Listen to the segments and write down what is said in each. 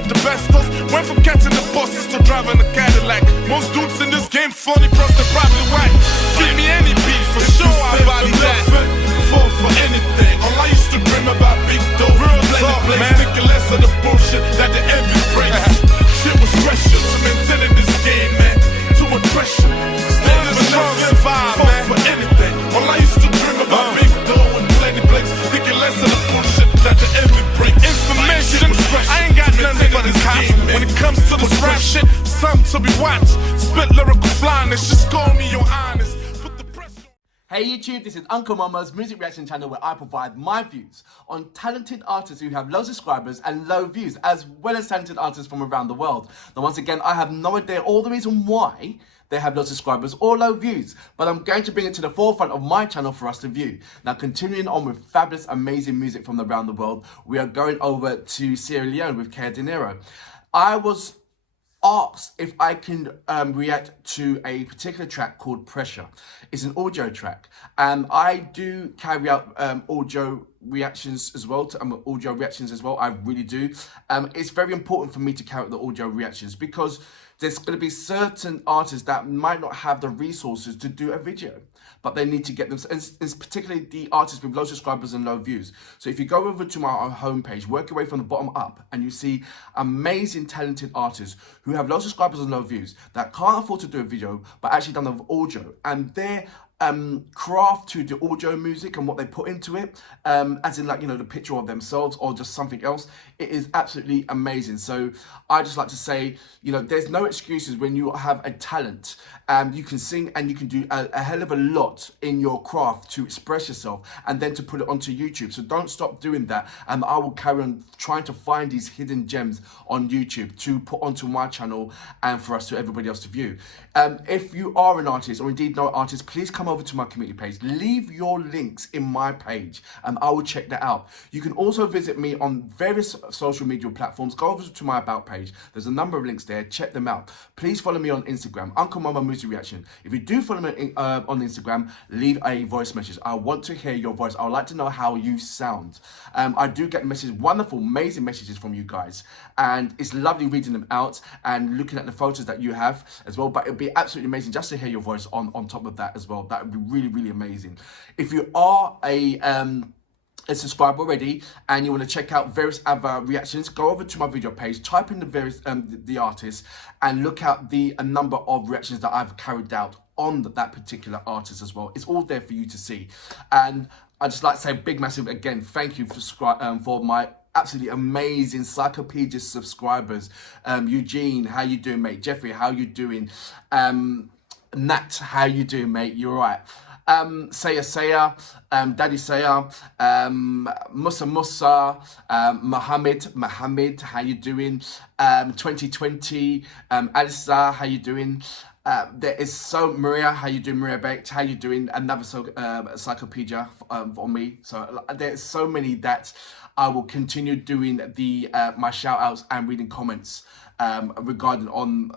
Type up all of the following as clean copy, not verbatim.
had the bestos. Went from catching the buses to driving a Cadillac. Most dudes in this game funny, plus they're probably whack. Give me any beat, for sure I body that. Fall for anything. All I used to dream about big dough. Play the place, thinking less of the bullshit that the envy brings. Shit was pressure to maintain in this game, man. Too much pressure. Stay survive, man. For anything. All I used to dream about big dough and play the place, thinking less of the bullshit that the envy brings. Information, I ain't got nothing but the cops. When it comes to this rap shit, something to be watched. Spit lyrical flyness, just call me your honest. Hey YouTube, this is Uncle Mama's music reaction channel where I provide my views on talented artists who have low subscribers and low views, as well as talented artists from around the world. Now once again, I have no idea all the reason why they have low subscribers or low views, but I'm going to bring it to the forefront of my channel for us to view. Now continuing on with fabulous, amazing music from around the world, we are going over to Sierra Leone with KAO DENERO. I was asked if I can react to a particular track called Pressure. It's an audio track, and I do carry out audio reactions as well, I really do. It's very important for me to carry out the audio reactions because there's going to be certain artists that might not have the resources to do a video, but they need to get them, and it's particularly the artists with low subscribers and low views. So if you go over to my homepage, work your way from the bottom up, and you see amazing talented artists who have low subscribers and low views that can't afford to do a video, but actually done with audio, and their craft to the audio music and what they put into it, as in, like, you know, the picture of themselves or just something else, it is absolutely amazing. So I just like to say, you know, there's no excuses when you have a talent. You can sing and you can do a hell of a lot in your craft to express yourself and then to put it onto YouTube. So don't stop doing that, and I will carry on trying to find these hidden gems on YouTube to put onto my channel and for us to everybody else to view. If you are an artist or indeed know an artist, please come over to my community page, leave your links in my page, and I will check that out. You can also visit me on various social media platforms. Go over to my about page, there's a number of links there, check them out. Please follow me on Instagram, Uncle Mama Music Reaction. If you do follow me on Instagram, leave a voice message. I want to hear your voice. I would like to know how you sound. I do get messages, wonderful, amazing messages from you guys, and it's lovely reading them out and looking at the photos that you have as well. But it'd be absolutely amazing just to hear your voice on top of that as well. That would be really, really amazing. If you are a subscriber already and you want to check out various other reactions, go over to my video page, type in the various the artists, and look at the number of reactions that I've carried out on that particular artist as well. It's all there for you to see. And I just like to say a big massive again thank you for my absolutely amazing Psychopedia subscribers. Eugene, how you doing, mate? Jeffrey, how you doing? Nat, how you doing, mate? You're right. Saya, Daddy Saya, Musa, Mohammed, how you doing? 2020, Alisa, how you doing? There is so Maria, how you doing? Maria Baked, how you doing? Another Psychopedia for me. So there's so many that I will continue doing the my shout outs and reading comments regarding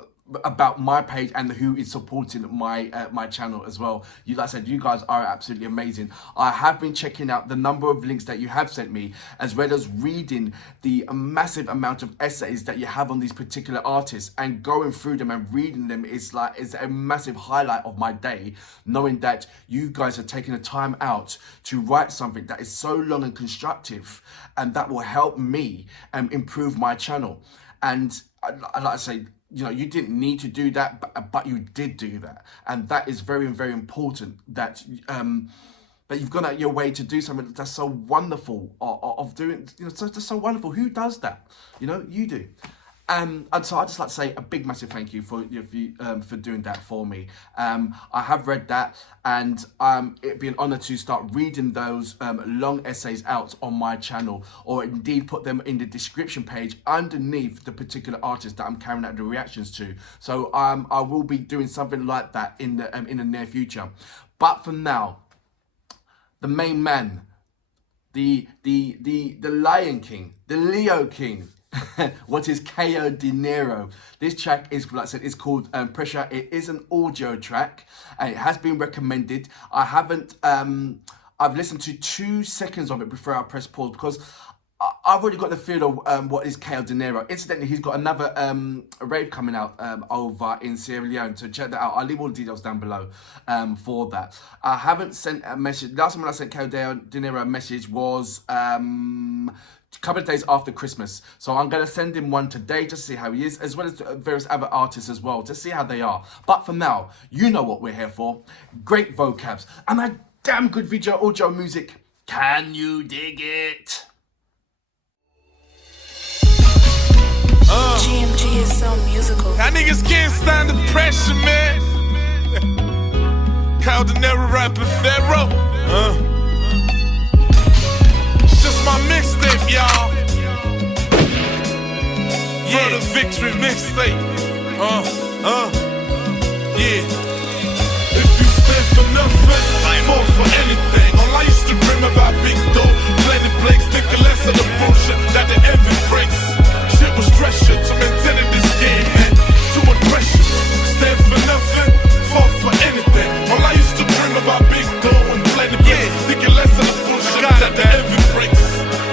about my page and who is supporting my my channel as well. Like I said, you guys are absolutely amazing. I have been checking out the number of links that you have sent me, as well as reading the massive amount of essays that you have on these particular artists, and going through them and reading them is a massive highlight of my day, knowing that you guys are taking the time out to write something that is so long and constructive, and that will help me improve my channel. And I like to say, you know, you didn't need to do that, but you did do that, and that is very, very important. That that you've gone out your way to do something that's so wonderful of doing. You know, that's so wonderful. Who does that? You know, you do. And so I just like to say a big massive thank you for doing that for me. I have read that, and it'd be an honor to start reading those long essays out on my channel, or indeed put them in the description page underneath the particular artist that I'm carrying out the reactions to. So I will be doing something like that in the near future. But for now, the main man, the Lion King, the Leo King, what is KAO DENERO? This track is, like I said, it's called Pressure. It is an audio track, and it has been recommended. I haven't, I've listened to 2 seconds of it before I press pause, because I've already got the feel of what is KAO DENERO. Incidentally, he's got another rave coming out over in Sierra Leone, so check that out. I'll leave all the details down below for that. I haven't sent a message. Last time when I sent KAO DENERO a message was a couple of days after Christmas. So I'm going to send him one today just to see how he is, as well as various other artists as well, to see how they are. But for now, you know what we're here for. Great vocabs and a damn good video audio music. Can you dig it? GMG is so musical. Y'all niggas can't stand the pressure, man. KAO DENERO rapping Pharaoh. It's just my mixtape, y'all. Yeah, the victory mixtape. Yeah. If you stand for nothing, fall for anything. All I used to dream about big dough, plenty plagues, thinking less of the bullshit that the envy breaks. Shit was pressure to maintain in this game, man. Too much pressure. Stand for nothing, fall for anything. All I used to dream about big dough and plenty plagues, thinking less of the bullshit that the envy breaks.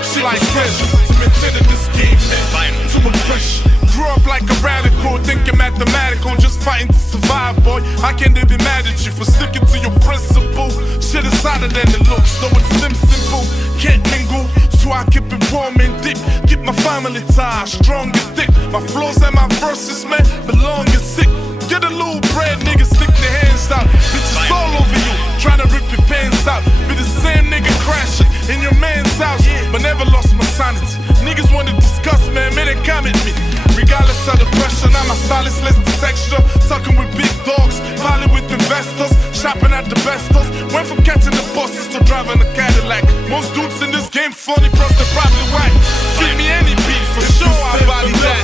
Shit like pressure to maintain in this game, man. Too much pressure. Grew up like a radical, thinking mathematical, just fighting to survive, boy. How can they be mad at you for sticking to your principle? Shit is harder than it looks, though it seems simple. Can't mingle, so I keep it warm and deep. Keep my family ties strong and thick. My flows and my verses, man, belong and sick. Get a little bread, niggas, stick their hands out. Bitches all over you, trying to rip your pants out. Be the same nigga crashing in your man's house, but never lost my sanity. Niggas wanna discuss, man, they come at me. Regardless of the pressure, now my style is less the texture. Talking with big dogs, piling with investors, shopping at the bestos. Went from catching the buses to driving a Cadillac. Most dudes in this game funny, plus they're probably whack. Give me any beat for sure, I body that.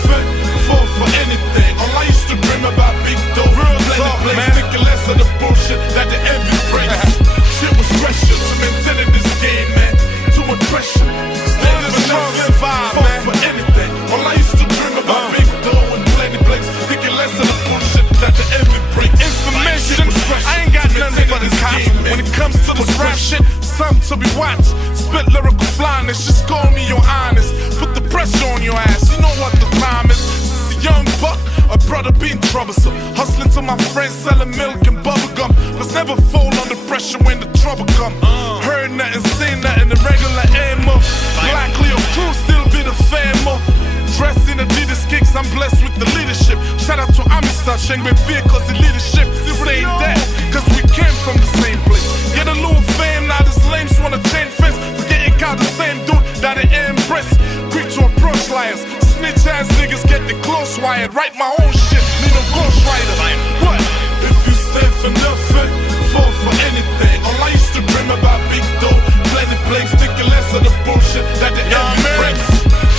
Fall for anything. All I used to dream about big dough, real talk, man. Thinking less of the bullshit that the envy brings. Shit was pressure to maintain in this game, man. Too much pressure. Stand for nothing, fall for anything. All I used to dream about big dough and plenty plagues, thinking less of the bullshit that the envy brings. Information, I ain't got nothing but the cops. When it comes to this rap shit, something to be watched. Spit lyrical flyness, just call me your honest. Put the pressure on your ass, you know what the time is. Young buck, a brother being troublesome. Hustling to my friends, selling milk and bubblegum. Let's never fall under pressure when the trouble come. Heard nothing, seen nothing, the regular ammo. Likely a crew, still be the famo. Dressed in Adidas kicks, I'm blessed with the leadership. Shout out to Amistad, Shengbe vehicles and leadership. Say that, cause we came from the same place. Get a little fame, now this lames wanna change face. Forgetting called the same dude that they embrace. Quick to approach liars. Snitch ass niggas get the close wired. Write my own shit, need a ghostwriter. What? If you stand for nothing, fall for anything. All I used to dream about big dough, plenty plagues, thinking less of the bullshit that the envy brings.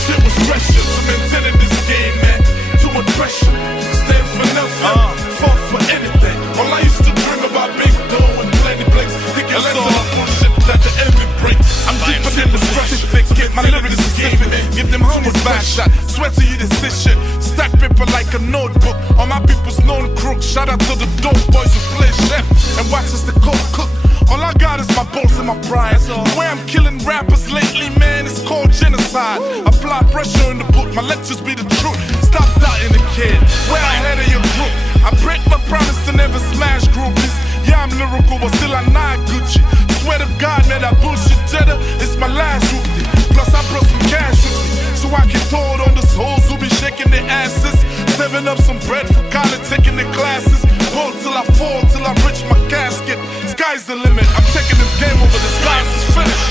Shit was pressure to maintain in this game, man. Too much pressure. Stand for nothing, fall for anything. All I used to dream about big dough and plenty plagues, thinking less of the bullshit that the envy brings. I'm deeper than the specific, get my lyrics specific. Give them homies back shot, swear to you this shit. Stack paper like a notebook. All my people's known crooks. Shout out to the dope boys who play chef and watch us the cook. All I got is my balls and my pride. The way I'm killing rappers lately, man, it's called genocide. Apply pressure in the book, my lectures be the truth. Stop doubting the kid, way ahead of your group. I break my promise to never smash groupies. Yeah, I'm lyrical, but still I'm not Gucci. Swear to God, man, that bullshit cheddar is my last rupee. Plus I brought some cash with me, so I can throw it on those hoes who be shaking their asses. Saving up some bread for college, taking their classes. Roll till I fall, till I reach my casket. Sky's the limit, I'm taking this game over, the skies is finished.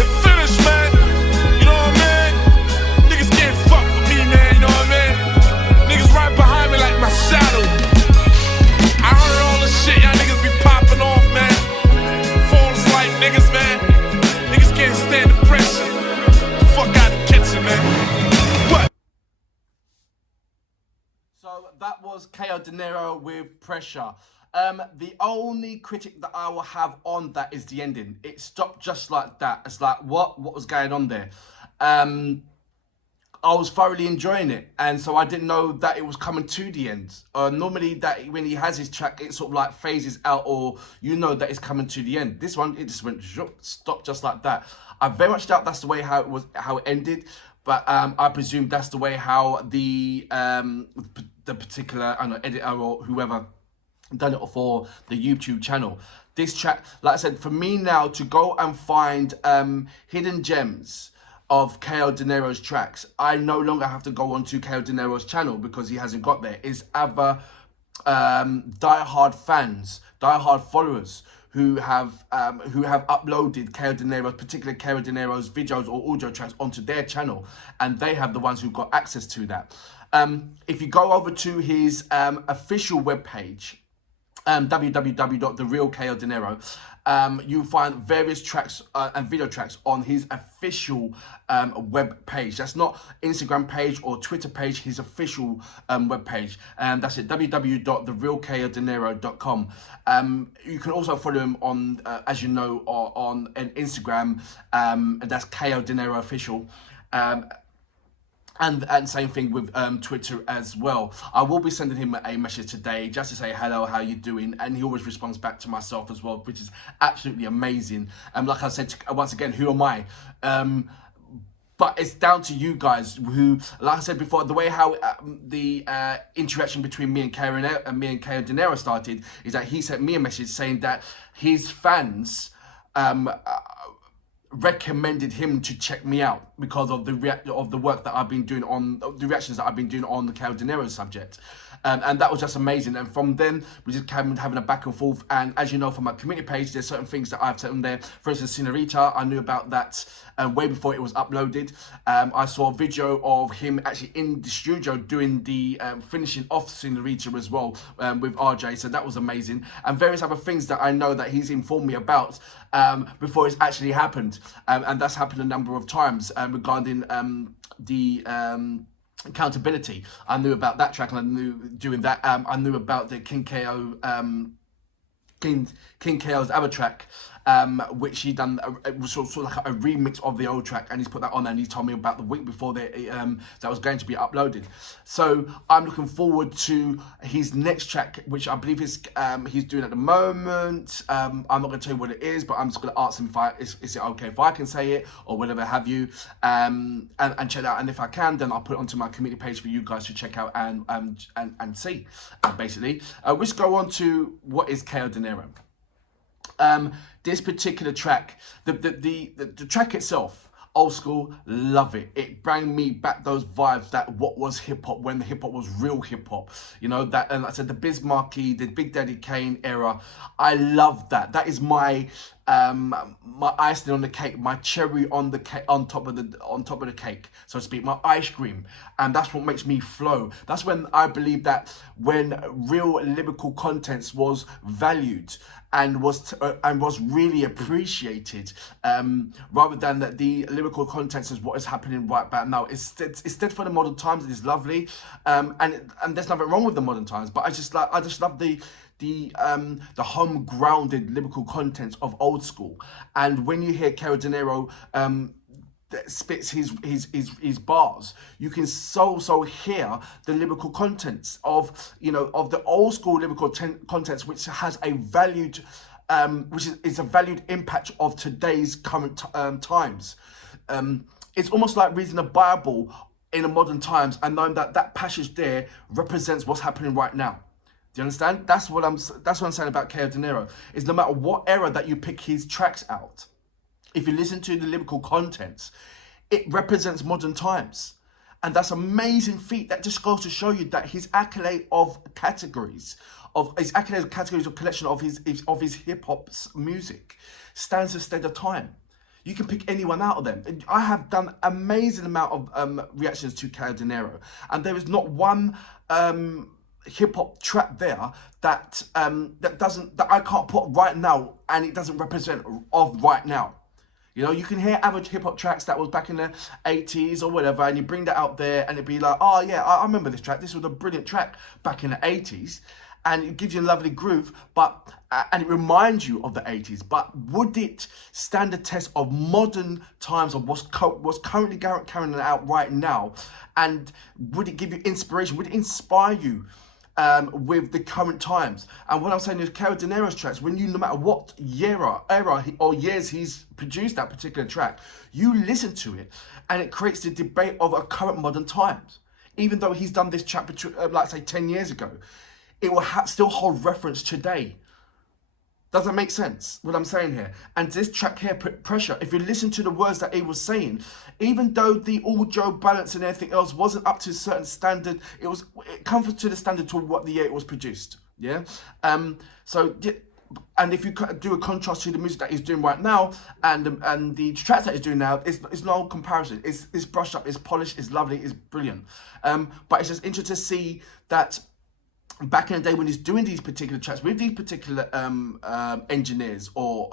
It's finished, man. You know what I mean? Niggas can't fuck with me, man, you know what I mean? Niggas right behind me like my shadow. I heard all the shit y'all niggas be popping off, man. Falls like niggas, man. Niggas can't stand the pressure. Fuck out the kitchen, man. What? So that was KAO DENERO with Pressure. The only critic that I will have on that is the ending. It stopped just like that. It's like, what was going on there? I was thoroughly enjoying it, and so I didn't know that it was coming to the end. Normally, that when he has his track, it sort of like phases out, or you know that it's coming to the end. This one, it just went stop just like that. I very much doubt that's the way how it ended, but I presume that's the way how the particular editor or whoever done it for the YouTube channel. This track, like I said, for me now to go and find hidden gems of KAO Denero's tracks, I no longer have to go onto KAO Denero's channel because he hasn't got there. It's other diehard fans, diehard followers who have uploaded KAO Denero's, particularly KAO Denero's videos or audio tracks onto their channel, and they have the ones who've got access to that. If you go over to his official webpage, www.therealKAODenero, you'll find various tracks and video tracks on his official web page. That's not Instagram page or Twitter page, his official web page. That's it, www.therealKAODenero.com. You can also follow him on, as you know, on Instagram, and that's KAO Denero Official. And same thing with Twitter as well. I will be sending him a message today just to say hello, how you doing, and he always responds back to myself as well, which is absolutely amazing. Like I said, once again, who am I? But it's down to you guys who, like I said before, the way how the interaction between me and KAO Denero started is that he sent me a message saying that his fans recommended him to check me out because of the work that I've been doing on the reactions that I've been doing on the KAO Denero subject, and that was just amazing. And from then we just kept having a back and forth. And as you know from my community page, there's certain things that I've said on there. For instance, Senorita, I knew about that way before it was uploaded. I saw a video of him actually in the studio doing the finishing off Senorita as well with RJ, so that was amazing. And various other things that I know that he's informed me about before it's actually happened, and that's happened a number of times regarding the accountability. I knew about that track, and I knew doing that. I knew about the King KAO's other track, which he done. It was sort of like a remix of the old track, and he's put that on, and he told me about the week before that was going to be uploaded. So I'm looking forward to his next track, which I believe he's doing at the moment. I'm not going to tell you what it is, but I'm just going to ask him is it okay if I can say it or whatever have you, and check that out. And if I can, then I'll put it onto my community page for you guys to check out and see, basically. Let's go on to what is KAO Denero. This particular track, the track itself, old school, love it. It brought me back those vibes that what was hip hop when the hip hop was real hip hop. You know that, and like I said, the Biz Markie, the Big Daddy Kane era. I love that. That is my icing on the cake, my cherry on the cake, on top of the cake, so to speak, my ice cream. And that's what makes me flow. That's when I believe that when real lyrical contents was valued and was really appreciated, rather than that the lyrical contents is what is happening right about now. It's dead for the modern times. It is lovely, and there's nothing wrong with the modern times. But I just love the home grounded lyrical contents of old school. And when you hear KAO Denero that spits his bars, you can so hear the lyrical contents of the old school lyrical contents, which has a valued which is a valued impact of today's current times. It's almost like reading the Bible in the modern times and knowing that passage there represents what's happening right now. Do you understand? That's what I'm saying about KAO Denero. Is no matter what era that you pick his tracks out, if you listen to the lyrical contents, it represents modern times. And that's an amazing feat. That just goes to show you that his accolade of categories, of collection of his hip hop music stands the test of time. You can pick anyone out of them. I have done amazing amount of reactions to KAO Denero, and there is not one hip hop track there that I can't put right now, and it doesn't represent of right now. You know, you can hear average hip hop tracks that was back in the 80s or whatever, and you bring that out there, and it'd be like, oh yeah, I remember this track. This was a brilliant track back in the 80s. and it gives you a lovely groove, but and it reminds you of the 80s. But would it stand the test of modern times, of what's currently carrying out right now? And would it give you inspiration? Would it inspire you with the current times? And what I'm saying is, KAO Denero's tracks, when you, no matter what era or years he's produced that particular track, you listen to it and it creates the debate of a current modern times. Even though he's done this track, like say 10 years ago, it will still hold reference today. Does that make sense, what I'm saying here? And this track here, Put Pressure, if you listen to the words that he was saying, even though the audio balance and everything else wasn't up to a certain standard, it comes to the standard to what the year it was produced, yeah? And if you do a contrast to the music that he's doing right now and the tracks that he's doing now, it's no comparison. It's brushed up, it's polished, it's lovely, it's brilliant. But it's just interesting to see that back in the day when he's doing these particular tracks with these particular engineers or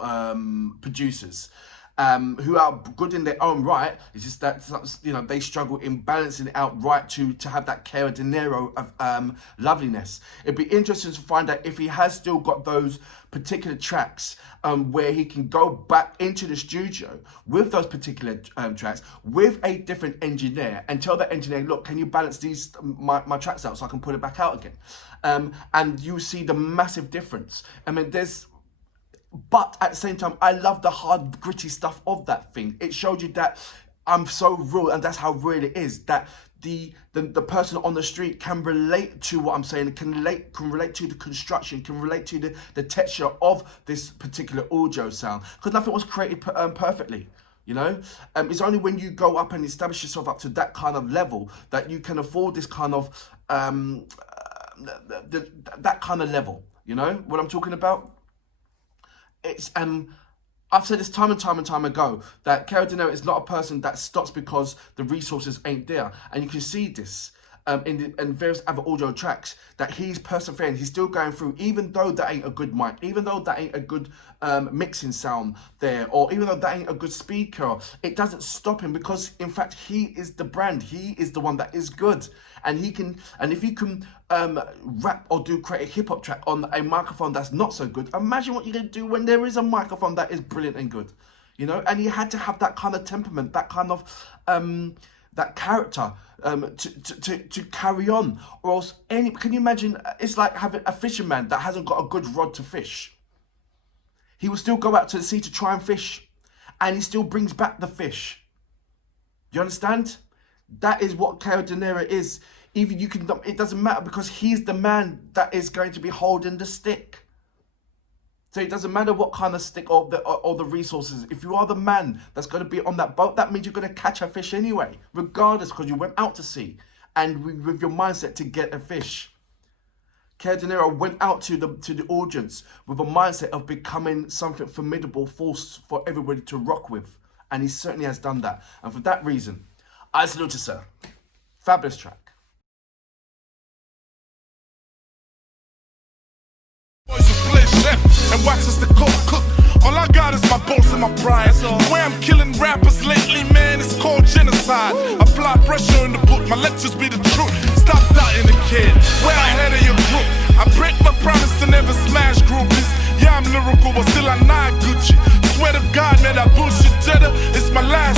producers who are good in their own right, it's just that, you know, they struggle in balancing it out right to have that KAO Denero of loveliness. It'd be interesting to find out if he has still got those particular tracks where he can go back into the studio with those particular tracks with a different engineer and tell that engineer, look, can you balance these my tracks out so I can put it back out again? And you see the massive difference. I mean, but at the same time, I love the hard, gritty stuff of that thing. It showed you that I'm so real, and that's how real it is. That the person on the street can relate to what I'm saying, can relate to the construction, can relate to the texture of this particular audio sound, because nothing was created perfectly. You know, it's only when you go up and establish yourself up to that kind of level that you can afford this kind of that kind of level. You know what I'm talking about? It's I've said this time and time ago that KAO Denero is not a person that stops because the resources ain't there, and you can see this in various other audio tracks that he's persevering. He's still going through, even though that ain't a good mic, even though that ain't a good mixing sound there, or even though that ain't a good speaker. It doesn't stop him, because in fact he is the brand. He is the one that is good, and he can. And if you can rap or create a hip hop track on a microphone that's not so good, imagine what you're gonna do when there is a microphone that is brilliant and good. You know, and he had to have that kind of temperament, that kind of that character to carry on, or else can you imagine? It's like having a fisherman that hasn't got a good rod to fish. He will still go out to the sea to try and fish, and he still brings back the fish. Do you understand? That is what KAO Denero is. Even it doesn't matter, because he's the man that is going to be holding the stick. So it doesn't matter what kind of stick or the resources. If you are the man that's going to be on that boat, that means you're going to catch a fish anyway, regardless, because you went out to sea and with your mindset to get a fish. KAO Denero went out to the audience with a mindset of becoming something formidable force for everybody to rock with, and he certainly has done that. And for that reason, I salute you, sir. Fabulous track. Boys who play chef and watches the cook. All I got is my balls and my pride. The way I'm killing rappers lately, man, it's called genocide. Apply pressure in the book, my lectures be the truth. Stop doubting the kid, way ahead of your group. I break my promise to never smash groupies. Yeah, I'm lyrical, but still I'm not Gucci. Swear to God, man, that bullshit cheddar, it's my last